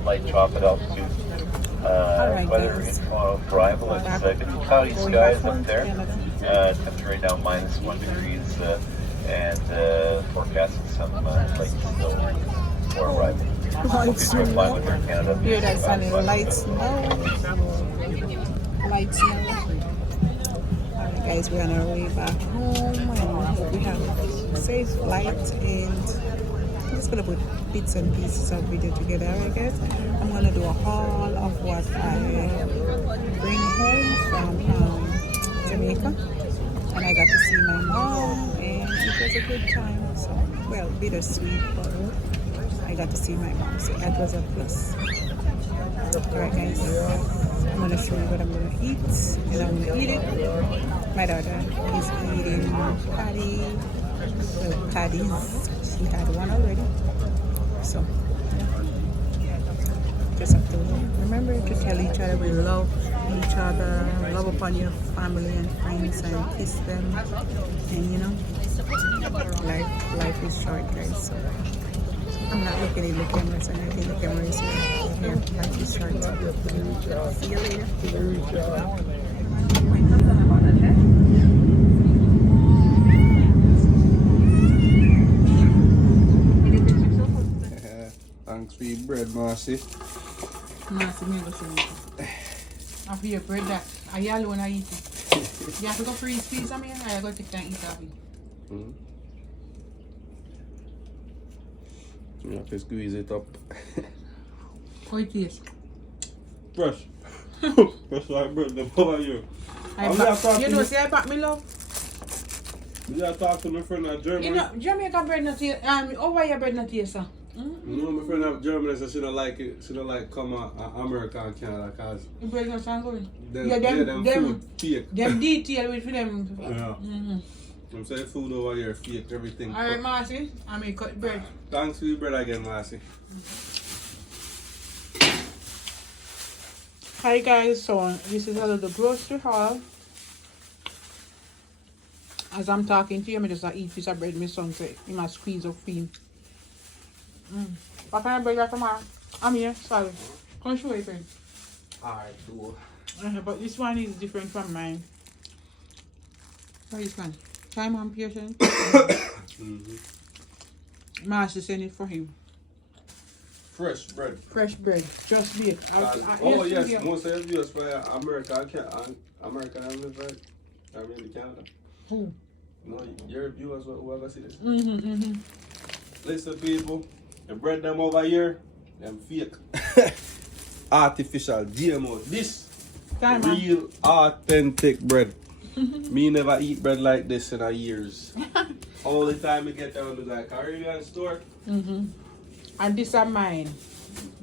some light drop at altitude. Weather info arrival is good cloudy skies up there. Temperature right now -1 degrees, and forecasting some light snow for arrival. Light People are flying with Air Canada. Here, that's sunny. Light snow. Light snow. Alright, guys, we're on our way back home, and I hope we have a safe flight. And I'm just gonna put bits and pieces of video together. Alright, guys, I'm gonna do a haul of what I bring home from Jamaica, and I got to see my mom, and it was a good time. So, well, bittersweet, but I got to see my mom, so that was a plus. Alright, guys, I'm gonna show you what I'm gonna eat, and I'm gonna eat it. My daughter is eating patties. She had one already, so just have to remember to tell each other we love each other, love upon your family and friends, and kiss them. And you know, life is short, guys. So I'm not looking at the camera, so I think the camera is here. Life is short. See you later. Thanks for your bread, Marcy. Marcy, me go see. After your bread, that I alone I eat it. You have to go freeze piece of me, and I go take that and eat of it. You have to squeeze it up. How it taste? Fresh. Fresh like bread. How are you? You know, see, I back me love. You gotta talk to my friend at Germany. You know, Jamaica bread not taste. Over your bread not taste, sir. You know, my friend at Germany said she don't like it. She don't like come America and Canada because The bread not sound good. them food fake. Them detail with them. Yeah. I'm saying food over here fake, everything. Alright, Marcy, I may cut bread. Thanks for your bread again, Marcy. Hi guys, so this is a little grocery haul. As I'm talking to you, I just eat piece of bread. My son say he must squeeze up for him. What kind of bread you have tomorrow? I'm here, sorry. Come show you, friend. Alright, cool. But this one is different from mine. What is this one? Time and patience. Marcy sent it for him. Fresh bread. Fresh bread, just baked. Oh yes, most of the US for America. America and live right. I mean Canada. Who? No, your viewers will ever see this. Mm-hmm. Listen, people, the bread them over here, them fake, artificial, GMO. This real, authentic bread. Me never eat bread like this in a years. All the time I get down to that Caribbean store. And these are mine.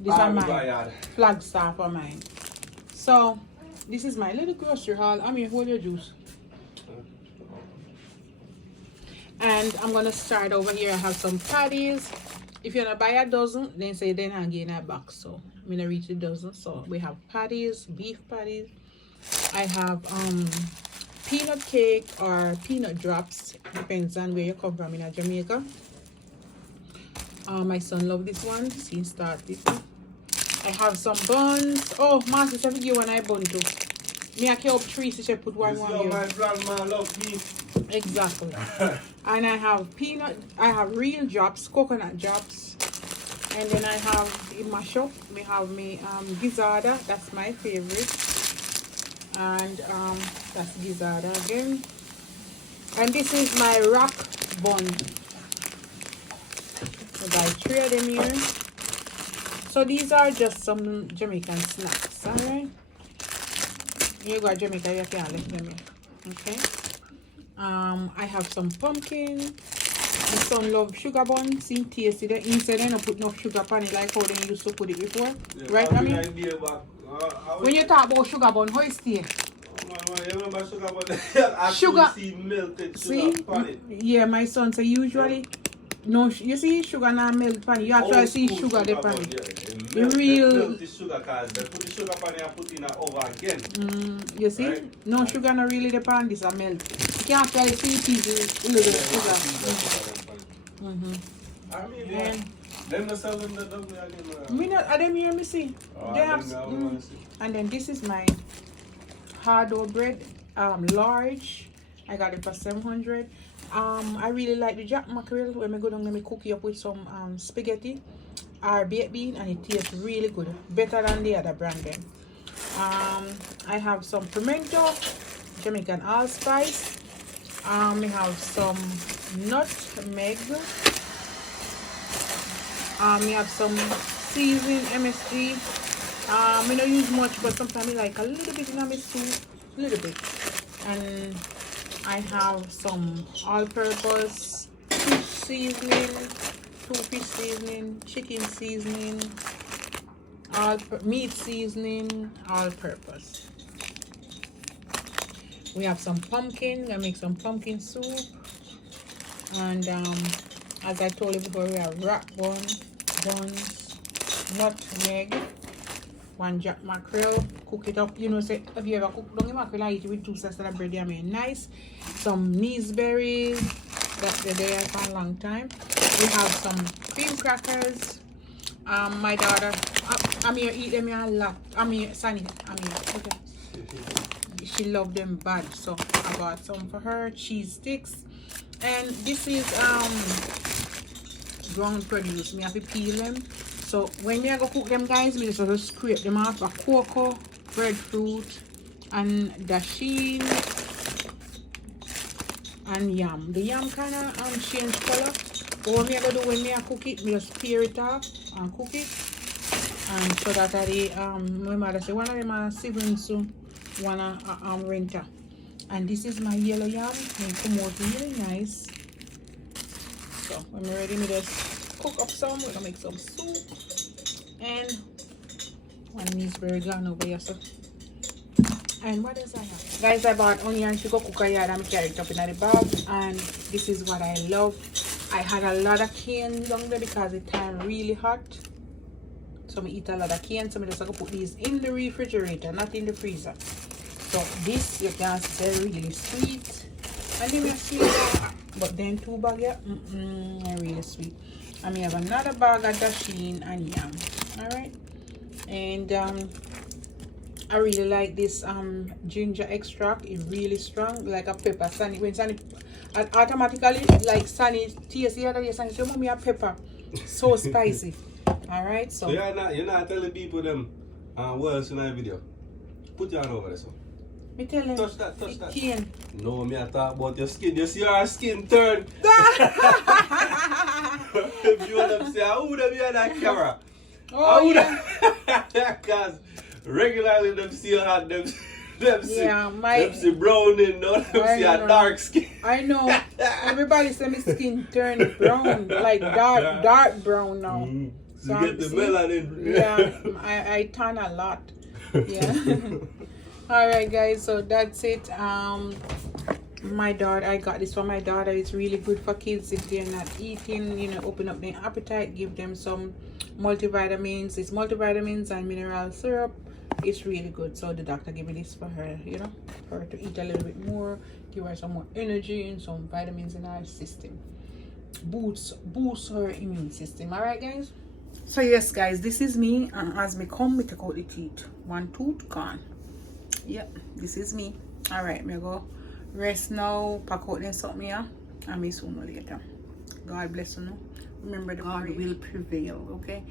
These are mine. Flagstaff for mine. So, this is my little grocery haul. I'm here, hold your juice. And I'm gonna start over here. I have some patties. If you're gonna buy a dozen, then say then I'll gain a box. So I'm gonna reach a dozen. So we have patties, beef patties. I have peanut cake or peanut drops, depends on where you come from in Jamaica. My son loves this one. He started. I have some buns. Oh, Marcy, I forget when I bun too. Me I keep up 3, so I put one here. My grandma loves me. Exactly. And I have real drops, coconut drops. And then I have in my shop, we have me gizzarda, that's my favorite. And that's gizzarda again. And this is my rock bun. I buy 3 of them here. So these are just some Jamaican snacks, alright? You go to Jamaica, you can't let them here. Okay. I have some pumpkin. My son loves sugar buns. See, tasty. The inside they don't put enough sugar on it like how they used to put it before. Yeah, right, I mean? When you talk about sugar bun, how is it? Remember sugar bun? Sugar. See melted sugar on it. Yeah, my son say usually. No, you see sugar not melt pan. You actually see sugar there pan. The real melt the sugar cause they put the sugar pan and put in an oven again. You see? Right? No sugar not really the pan, this a melt. You can actually see pieces a little sugar. I mean, Them not selling the dog again. Me not, I them here, me see. Oh, They I have, didn't know, I wanna see. and then this is my hard dough bread, large. I got it for 700. I really like the jack mackerel. When I go down, let me cook it up with some spaghetti or baked bean, and it tastes really good, better than the other brand then. I have some pimento, Jamaican allspice. We have some nutmeg. We have some seasoned MSG. I don't use much, but sometimes I like a little bit in my soup, a little bit. And I have some all-purpose fish seasoning, fish seasoning, chicken seasoning, meat seasoning, all-purpose. We have some pumpkin. I make some pumpkin soup. And as I told you before, we have rat buns, nutmeg, one jack mackerel. Cook it up. You know, say if you ever cook down the mackerel, I eat it with 2 slices of bread. I mean, nice. Some berries. That's the day for a long time. We have some cream crackers. My daughter, I mean, eat them a lot. I mean, Sunny, okay. She loved them bad, so I bought some for her. Cheese sticks. And this is ground produce. Me have to peel them. So when me I go cook them, guys, me just scrape them off of cocoa, breadfruit, and dasheen, and yam. The yam kind of change color. But what me I go do when me I cook it, me just peel it off and cook it. And so that my mother say one of them are sibling soon, one renter. And this is my yellow yam. It come out really nice. So when we're ready, me just cook up some. We're gonna make some soup. And one gooseberry gone over here. So. And what else I have? Guys, I bought onion sugar cooker yard and carry it up in the bag. And this is what I love. I had a lot of cane down there because it turned really hot. So I eat a lot of cane. So I just gonna put these in the refrigerator, not in the freezer. So this you can say really sweet, and then we sweet, but then 2 bags, yeah, really sweet. And we have another bag of dasheen and yam. All right, and I really like this ginger extract. It's really strong, like a pepper. Sunny, when Sunny automatically like Sunny taste the other day, Sunny say, "Mommy, a pepper, so spicy." All right, so you're not telling people them words in that video. Put your hand over there, so. Me tell him, touch that. Cane. No, me I talk about your skin. You see our skin turn. If you want to say, I would have been that camera. Oh, yeah. Because regularly them still had them yeah, see brown in, no, them see a dark skin. I know. Everybody say my skin turn brown, like dark brown now. So you get the melanin. Yeah, I tan a lot. Yeah. Alright guys, so that's it. My daughter, I got this for my daughter. It's really good for kids if they're not eating, you know, open up their appetite, give them some multivitamins. It's multivitamins and mineral syrup. It's really good. So the doctor gave me this for her, you know, for her to eat a little bit more, give her some more energy and some vitamins in her system. Boost her immune system. Alright guys. So yes guys, this is me, and as me come, we take out the teeth. 1 tooth gone. Yep, this is me. All right, me go rest now, pack out then something here, and me soon later. God bless you. Remember, the God will prevail, okay?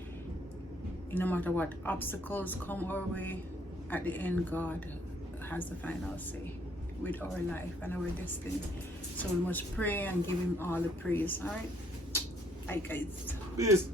No matter what obstacles come our way, at the end, God has the final say with our life and our destiny. So we must pray and give Him all the praise. All right, bye guys. Peace.